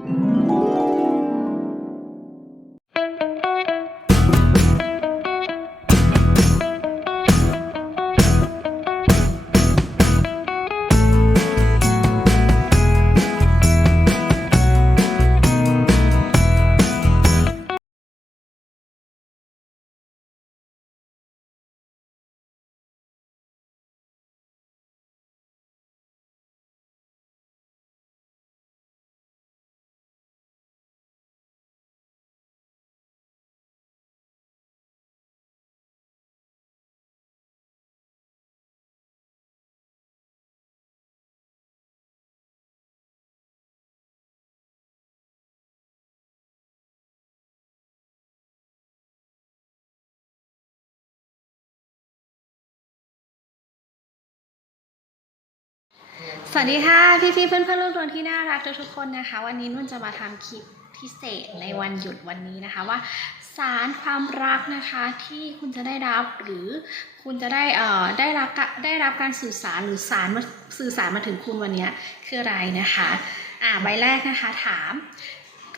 Mm-hmm. สวัสดีค่ะพี่พี่ๆเพื่อนเพื่อนๆลูกดวงที่น่ารักทุกๆคนนะคะ วันนี้นุ่นจะมาทำคลิปพิเศษในวันหยุดวันนี้นะคะว่า สารความรักนะคะที่คุณจะได้รับหรือคุณจะได้เอ่อได้รับกะได้รับการสื่อสารหรือสารมาสื่อสารมาถึงคุณวันนี้คืออะไรนะคะอ่าใบแรกนะคะถาม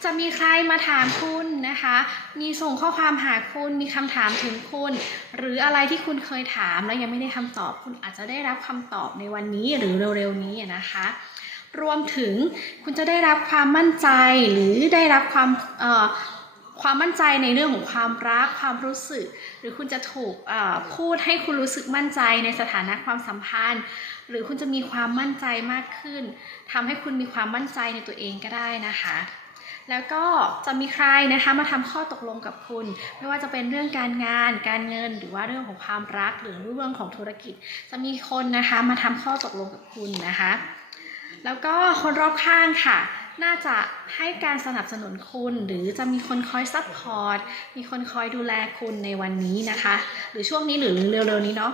จะมีใครมาถามคุณนะคะ มีส่งข้อความหาคุณ มีคำถามถึงคุณ หรืออะไรที่คุณเคยถามแล้วยังไม่ได้คำตอบ คุณอาจจะได้รับคำตอบในวันนี้หรือเร็วๆนี้นะคะ รวมถึงคุณจะได้รับความมั่นใจหรือได้รับความความมั่นใจในเรื่องของความรักความรู้สึก หรือคุณจะถูกพูดให้คุณรู้สึกมั่นใจในสถานะความสัมพันธ์ หรือคุณจะมีความมั่นใจมากขึ้นทำให้คุณมีความมั่นใจในตัวเองก็ได้นะคะ แล้วก็จะมีใครนะคะมาทำข้อตกลงกับคุณ ไม่ว่าจะเป็นเรื่องการงาน การเงิน หรือว่าเรื่องของความรักหรือเรื่องของธุรกิจ จะมีคนนะคะมาทำข้อตกลงกับคุณนะคะ แล้วก็คนรอบข้างค่ะน่าจะให้การสนับสนุนคุณ หรือจะมีคนคอยซัพพอร์ต มีคนคอยดูแลคุณในวันนี้นะคะ หรือช่วงนี้หรือเร็วๆนี้เนาะ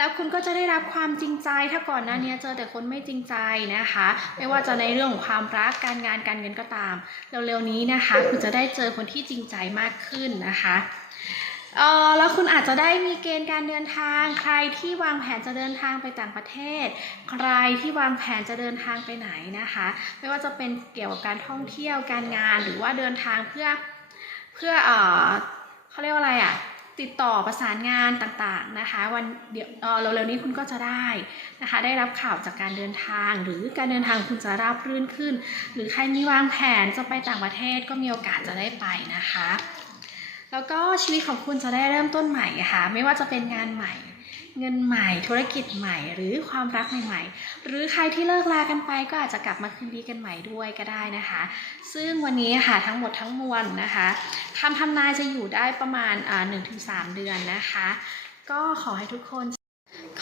แล้วคุณก็จะได้รับความจริงใจ ถ้าก่อนหน้านี้เจอแต่คนไม่จริงใจนะคะ ไม่ว่าจะในเรื่องของความรักการงานการเงินก็ตามเร็วๆนี้นะคะ คุณจะได้เจอคนที่จริงใจมากขึ้นนะคะเออแล้วคุณอาจจะได้มีเกณฑ์การเดินทาง ใครที่วางแผนจะเดินทางไปต่างประเทศ ใครที่วางแผนจะเดินทางไปไหนนะคะ ไม่ว่าจะเป็นเกี่ยวกับการท่องเที่ยวการงานหรือว่าเดินทางเพื่อเพื่อเออเขาเรียกว่าอะไรอะ ติดต่อประสานงานต่างๆนะคะวันเดี๋ยวเอ่อเร็วๆนี้คุณก็จะได้นะคะได้รับข่าวจากการเดินทาง หรือการเดินทางคุณจะราบรื่นขึ้น หรือใครมีวางแผนจะไปต่างประเทศก็มีโอกาสจะได้ไปนะคะ แล้วก็ชีวิตของคุณจะได้เริ่มต้นใหม่ค่ะ ไม่ว่าจะเป็นงานใหม่ เงินใหม่ ธุรกิจใหม่ หรือความรักใหม่ๆ หรือใครที่เลิกลากันไปก็อาจจะกลับมาคืนดีกันใหม่ด้วยก็ได้นะคะ ซึ่งวันนี้ค่ะทั้งหมดทั้งมวลนะคะคำทำนายจะอยู่ได้ประมาณอ่าหนึ่งถึงสามเดือนนะคะ ก็ขอให้ทุกคน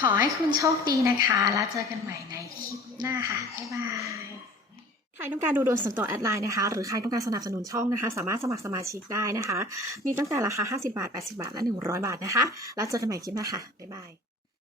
ขอให้คุณโชคดีนะคะ แล้วเจอกันใหม่ในคลิปหน้าค่ะบ๊ายบาย ใครต้องการดูดวงส่วนตัวแอดไลน์นะคะ หรือใครต้องการสนับสนุนช่องนะคะ สามารถสมัครสมาชิกได้นะคะ มีตั้งแต่ราคา 50 บาท 80 บาท และ 100 บาทนะคะ แล้วเจอกันใหม่คลิปหน้าค่ะ บ๊ายบาย